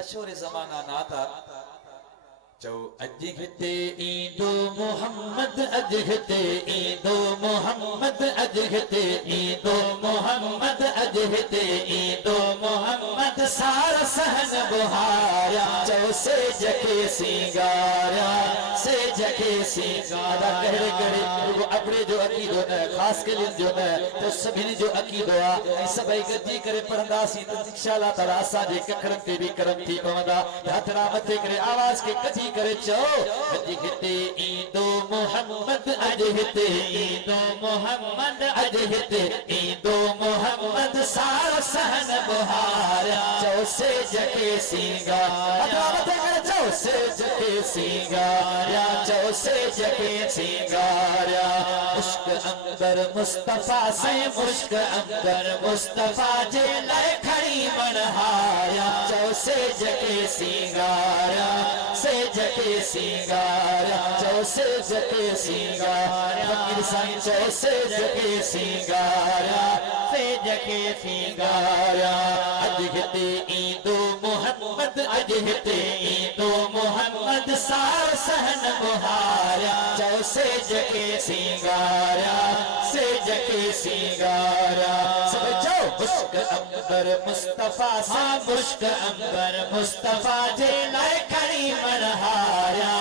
मशहूर ज़माना नाता चो अज हिते ईंदो मोहम्मद अज हिते ईंदो मोहम्मद अज हिते ईंदो मोहम्मद अज हिते ईंदो मोहम्मद सारा सहन बुहारा चो से जके सिंगारा से जके सिंगारा कहरे करे वो अपने जो अकीदो न खास के लिए जो न तो सभी जो अकीदो आ सभई गद्दी करे पढ़ंदासी तो इंशाअल्लाह ताला असा जे कखरन ते भी करम थी पवंदा हथरा मथे करे आवाज के कजी करे चो अज हिते ईंदो मोहम्मद अज हिते ईंदो मोहम्मद अज हिते ईंदो मोहम्मद सारा सहन बुहारा चो से जके सिंगारा मथे करे चो से जके सिंगारा चो से जके सिंगारा मुश्क अंदर मुस्तफा से मुश्क अंदर मुस्तफा जे लाए खड़ी मनहारा चो से जके सिंगारा से जके सिंगारा चो से जके सिंगारा फकीर साईं चो से जके सिंगारा से जके सिंगारा अज हिते ईंदो मोहम्मद अज हिते ईंदो मोहम्मद सार सहन बुहारा चो से जके सिंगारा से जके सिंगारा सब चो मुश्क अंबर मुस्तफा सा मुश्क अंबर मुस्तफा जे लाए खड़ी मनहारा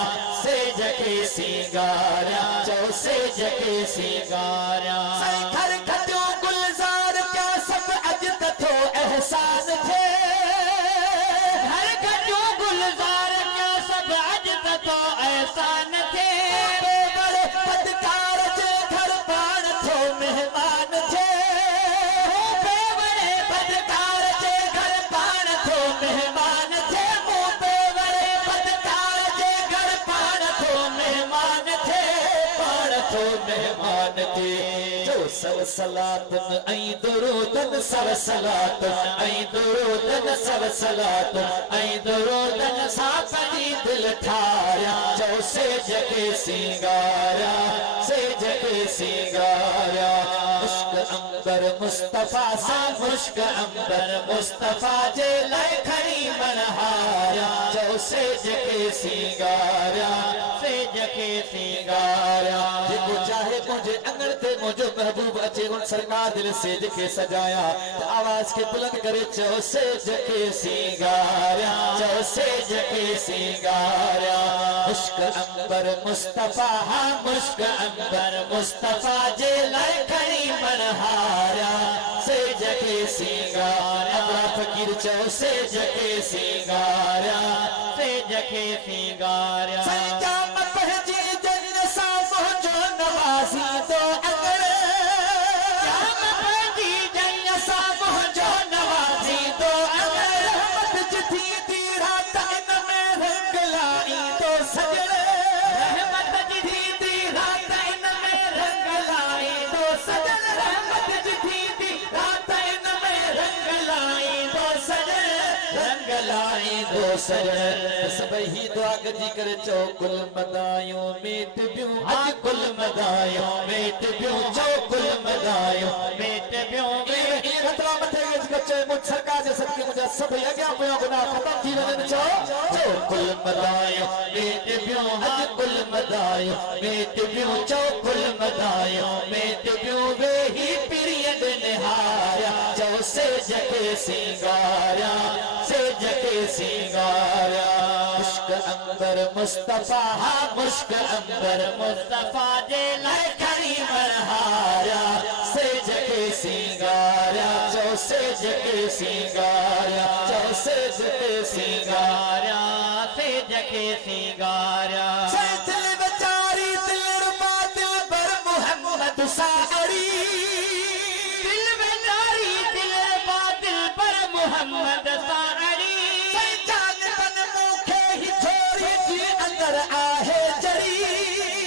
से जके सिंगारा चो से जके सिंगारा घर खटियो गुलजार क्या सब अज तथो एहसान थे घर खटियो गुलजार क्या सब अज तथो एहसान थे बड़े पदकार जे घर पाण थो मेहमान थे बड़े पदकार जे घर पाण थो मेहमान थे बड़े पदकार जे घर पाण थो मेहमान थे पाण थो मेहमान थे जो सब सलातन ऐं दुरूदन सब सलातन ऐं दुरूदन सब सलातन ऐं दुरूदन सा पंहिंजी दिल ठारिया चो से जके सिंगारा से जके सिंगारा मुश्क अंबर मुस्तफा सा मुश्क अंबर मुस्तफा जे लाए खड़ी मनहारा चो से जके सिंगारा से जके सिंगारा जेको चाहे मुझे अंगण ते मुझो महबूब अचे उन सरकार दिल से जके सजाया तो आवाज के बुलंद करे चो से जके सिंगारा चो से जके सिंगारा मुश्क अंबर मुस्तफा हा मुश्क अंबर मुस्तफा जे लाए खड़ी मनहारा से जके सिंगारा अपना फकीर चो से जके सिंगारा से जके सिंगारा संजाम पहजी जन सा मोहजो नवाजी तो अगर जाम पहजी जन सा मोहजो नवाजी तो अगर रहमत जिथी दी रात इन में रंग लाई तो सजन रहमत जिथी दी रात इन में रंग लाई तो सजन रहमत जिथी दी रात इन में रंग लाई तो सजन रंग लाई दो सजन सबही दुआ गजी करे चो कुल मदायूं मीट बियूं आज कुल मदायूं मीट बियूं चो कुल मदायूं मीट बियूं खतरा मथे गज कचे मुझ सरकार जे सदके मुझा सब अग्या पियो गुनाह खत्म थी वजन चो चो कुल मदायूं मीट बियूं आज कुल मदायूं मीट बियूं चो कुल मदायूं मीट बियूं वे ही पिरियड निहारा चो से जके सिंगारा से जके सिंगारा मुश्क अंबर मुस्तफा हा मुश्क अंबर मुस्तफा जे लाए खड़ी मनहारा से जके सिंगारा चो से जके सिंगारा चो से जके सिंगारा से जके सिंगारा से दिल बेचारी दिल रुबा दिल पर मोहम्मद साड़ी दिल बेचारी दिल रुबा दिल पर मोहम्मद साड़ी जान बन मुखे ही छोरी जी अंदर आहे जड़ी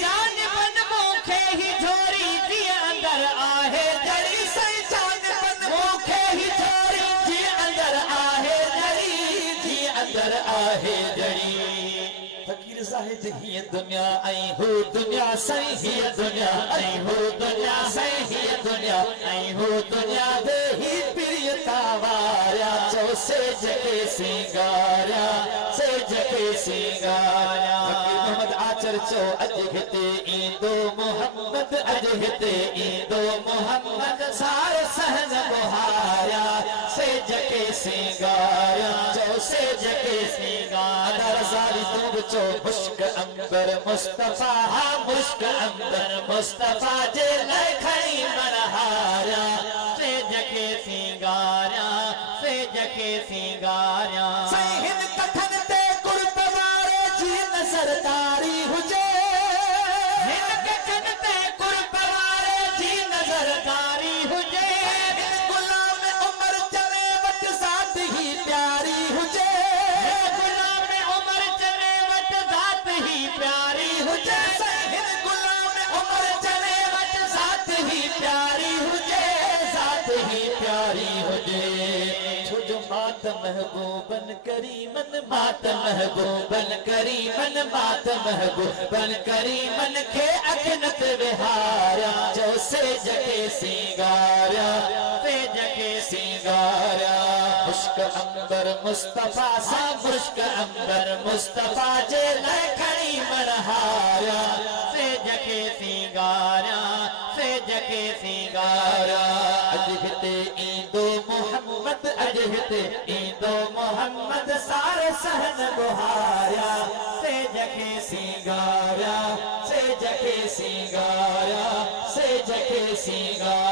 जान बन मुखे ही छोरी जी अंदर आहे जड़ी सही जान बन मुखे ही छोरी जी अंदर आहे जड़ी जी अंदर आहे जड़ी फकीर साहिब ही दुनिया आई हो दुनिया सही ही दुनिया आई हो दुनिया सही ही दुनिया आई हो दुनिया दे ही प्रियता वारा चो से जके सिंगारा जके सिंगारिया फकीर मोहम्मद आचर चो अज हिते ईंदो मोहम्मद अज हिते ईंदो मोहम्मद सारे सहन बुहारिया से जके सिंगारिया जो से जके सिंगारिया रज़ाली तू चो मुश्क अंबर मुस्तफा हा मुश्क अंबर मुस्तफा जे लखई मनहारिया से जके सिंगारिया से जके सिंगारिया हिन कथन ते गुरद्वारे जी नज़रदारी हुजे हिन कथन ते गुरद्वारे जी नज़रदारी हुजे गुलाम उमर चले वट ज़ात ही प्यारी हुजे गुलाम उमर चले वट ज़ात ही प्यारी हुजे हिन गुलाम उमर चले वट ज़ात ही प्यारी हुजे ज़ात ही प्यारी हुजे छो मात महबूबन करीमन मात महबूबन करीमन मात महबूबन करीमन के अखनत विहारिया जो से जके सिंगारिया से जके सिंगारिया मुश्क अंबर मुस्तफा सा मुश्क अंबर मुस्तफा जे लखणी मनहारिया से जके सिंगारिया से जके सिंगारिया अज हिते ईंदो मोहम्मद अज हिते ईंदो मोहम्मद सारे सहन बुहारिया से जके सिंगारिया से जके सिंगारिया से जके सिंगारिया